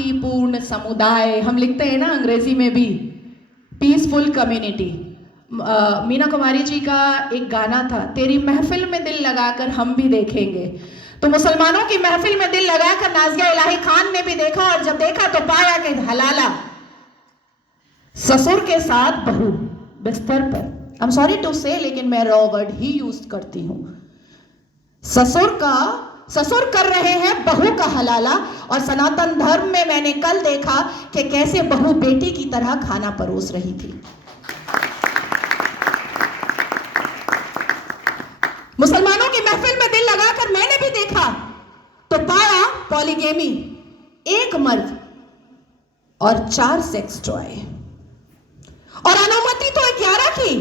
शांतिपूर्ण समुदाय, हम लिखते हैं ना अंग्रेजी में भी, पीसफुल कम्युनिटी। मीना कुमारी जी का एक गाना था, तेरी महफिल में दिल लगाकर हम भी देखेंगे। तो मुसलमानों की महफिल में दिल लगाकर नाज़िया इलाही खान ने भी देखा, और जब देखा तो पाया कि हलाला ससुर के साथ बहू बिस्तर पर, आई एम सॉरी टू से, लेकिन मैं रॉ वर्ड ही यूज करती हूं, ससुर कर रहे हैं बहू का हलाला। और सनातन धर्म में मैंने कल देखा कि कैसे बहू बेटी की तरह खाना परोस रही थी। मुसलमानों की महफिल में दिल लगाकर मैंने भी देखा तो पाया पॉलीगेमी, एक मर्द और 4 सेक्स टॉय, और अनुमति तो 11 की,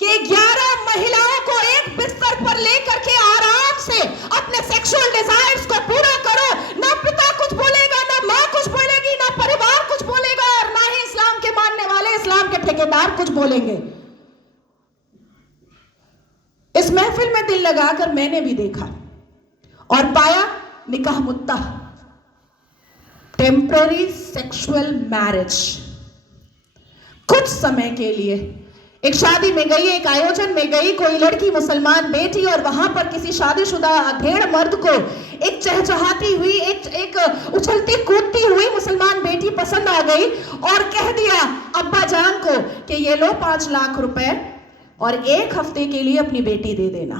कि 11 महिलाओं को एक बिस्तर पर लेकर के आराम से अपने सेक्सुअल डिजायर्स को पूरा करो। ना पिता कुछ बोलेगा, ना माँ कुछ बोलेगी, ना परिवार कुछ बोलेगा, और ना ही इस्लाम के मानने वाले, इस्लाम के ठेकेदार कुछ बोलेंगे। इस महफिल में दिल लगाकर मैंने भी देखा और पाया निकाह मुत्ता, टेम्पररी सेक्सुअल मैरिज। कुछ समय के लिए एक शादी में गई, एक आयोजन में गई कोई लड़की मुसलमान बेटी, और वहां पर किसी शादीशुदा अधेड़ मर्द को एक चहचहाती हुई, एक उछलती कूदती हुई मुसलमान बेटी पसंद आ गई, और कह दिया अब्बा जान को कि ये लो 5 लाख रुपए और 1 हफ्ते के लिए अपनी बेटी दे देना।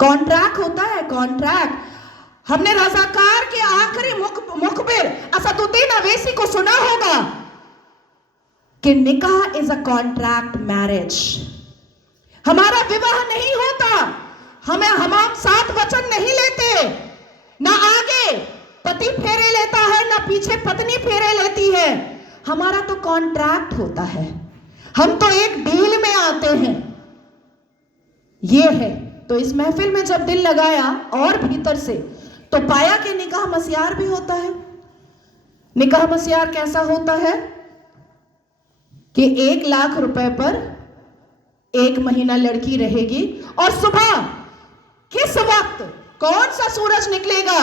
कॉन्ट्रैक्ट होता है, कॉन्ट्रैक्ट। हमने रज़ाकार के आखिरी मुखबिर असदुद्दीन अवैसी को सुना होगा कि निकाह इज अ कॉन्ट्रैक्ट मैरिज। हमारा विवाह नहीं होता, हम साथ वचन नहीं लेते, ना आगे पति फेरे लेता है, ना पीछे पत्नी फेरे लेती है। हमारा तो कॉन्ट्रैक्ट होता है, हम तो एक डील में आते हैं। ये है। तो इस महफिल में जब दिल लगाया और भीतर से, तो पाया कि निकाह मस्यार भी होता है। निकाह मस्यार कैसा होता है कि 1 लाख रुपए पर 1 महीना लड़की रहेगी, और सुबह किस वक्त कौन सा सूरज निकलेगा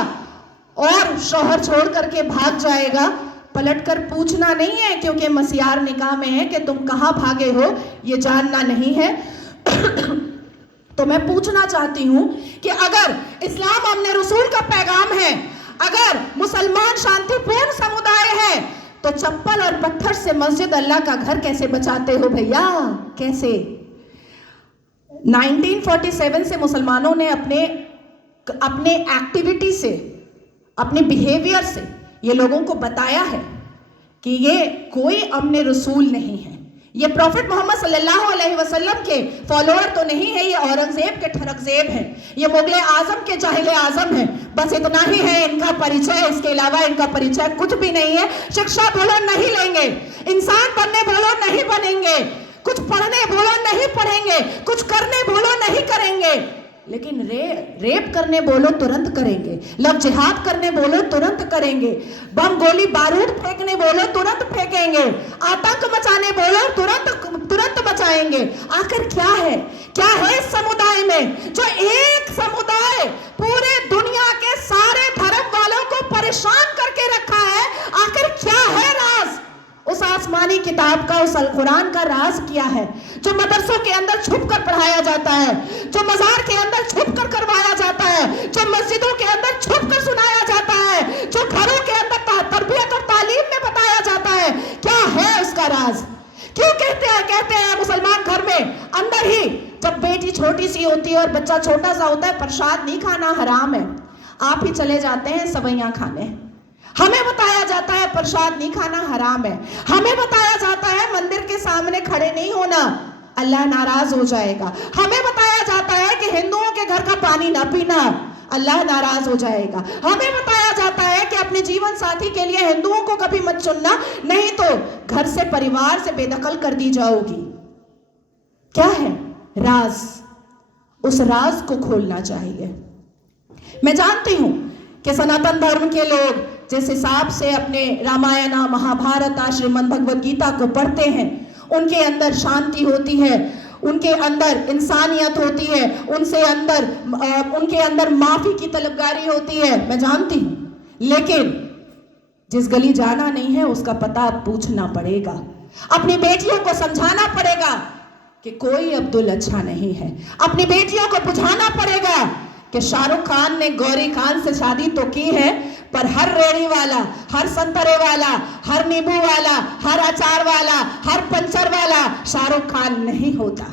और शौहर छोड़ करके भाग जाएगा, पलटकर पूछना नहीं है, क्योंकि मस्यार निकाह में है कि तुम कहां भागे हो ये जानना नहीं है। तो मैं पूछना चाहती हूं कि अगर इस्लाम हमने रसूल का पैगाम है, अगर मुसलमान शांतिपूर्ण समुदाय है, तो चप्पल और पत्थर से मस्जिद अल्लाह का घर कैसे बचाते हो भैया? कैसे? 1947 से मुसलमानों ने अपने एक्टिविटी से, अपने बिहेवियर से ये लोगों को बताया है कि ये कोई अमने रसूल नहीं है, ये प्रॉफिट मोहम्मद सल्लल्लाहु अलैहि वसल्लम के फॉलोअर तो नहीं है, ये औरंगजेब के ठरकजेब हैं, ये मुगले आजम के जाहिले आजम हैं। बस इतना ही है इनका परिचय, इसके अलावा इनका परिचय कुछ भी नहीं है। शिक्षा बोलो नहीं लेंगे, इंसान बनने बोलो नहीं बनेंगे, कुछ पढ़ने बोलो नहीं पढ़ेंगे, कुछ करने बोलो नहीं करेंगे, लेकिन रेप करने बोलो तुरंत करेंगे, लव जिहाद करने बोलो तुरंत करेंगे, बम गोली बारूद फेंकने बोलो तुरंत फेंकेंगे, आतंक मचाने बोलो तुरंत मचाएंगे। आखिर क्या है इस समुदाय में जो एक समुदाय पूरे दुनिया के सारे धर्म वालों को परेशान करके रखा है? आखिर क्या है राज? उस आसमानी किताब का, उस अल कुरान का राज क्या है जो मदरसों के अंदर छुप कर पढ़ाया जाता है, जो मजार के अंदर छुप कर करवाया जाता है, जो मस्जिदों के अंदर छुप कर सुनाया जाता है, जो घरों के अंदर तरबियत और तालीम में बताया जाता है? क्या है उसका राज? क्यों कहते हैं मुसलमान घर में अंदर ही जब बेटी छोटी सी होती है और बच्चा छोटा सा होता है, प्रसाद नहीं खाना हराम है, आप ही चले जाते हैं सवैयां खाने। हमें बताया जाता है प्रसाद नहीं खाना हराम है, हमें बताया जाता है मंदिर के सामने खड़े नहीं होना, अल्लाह नाराज हो जाएगा, हमें बताया जाता है कि हिंदुओं के घर का पानी ना पीना, अल्लाह नाराज हो जाएगा, हमें बताया जाता है कि अपने जीवन साथी के लिए हिंदुओं को कभी मत चुनना, नहीं तो घर से, परिवार से बेदखल कर दी जाओगी। क्या है राज? उस राज को खोलना चाहिए। मैं जानती हूं कि सनातन धर्म के लोग जिस हिसाब से अपने रामायण, महाभारत, श्रीमद् भगवद गीता को पढ़ते हैं, उनके अंदर शांति होती है, उनके अंदर इंसानियत होती है, उनके अंदर माफी की तलबगारी होती है, मैं जानती हूं। लेकिन जिस गली जाना नहीं है उसका पता अब पूछना पड़ेगा। अपनी बेटियों को समझाना पड़ेगा कि कोई अब्दुल अच्छा नहीं है। अपनी बेटियों को बुझाना पड़ेगा कि शाहरुख खान ने गौरी खान से शादी तो की है, पर हर रेड़ी वाला, हर संतरे वाला, हर नींबू वाला, हर अचार वाला, हर पंचर वाला शाहरुख खान नहीं होता।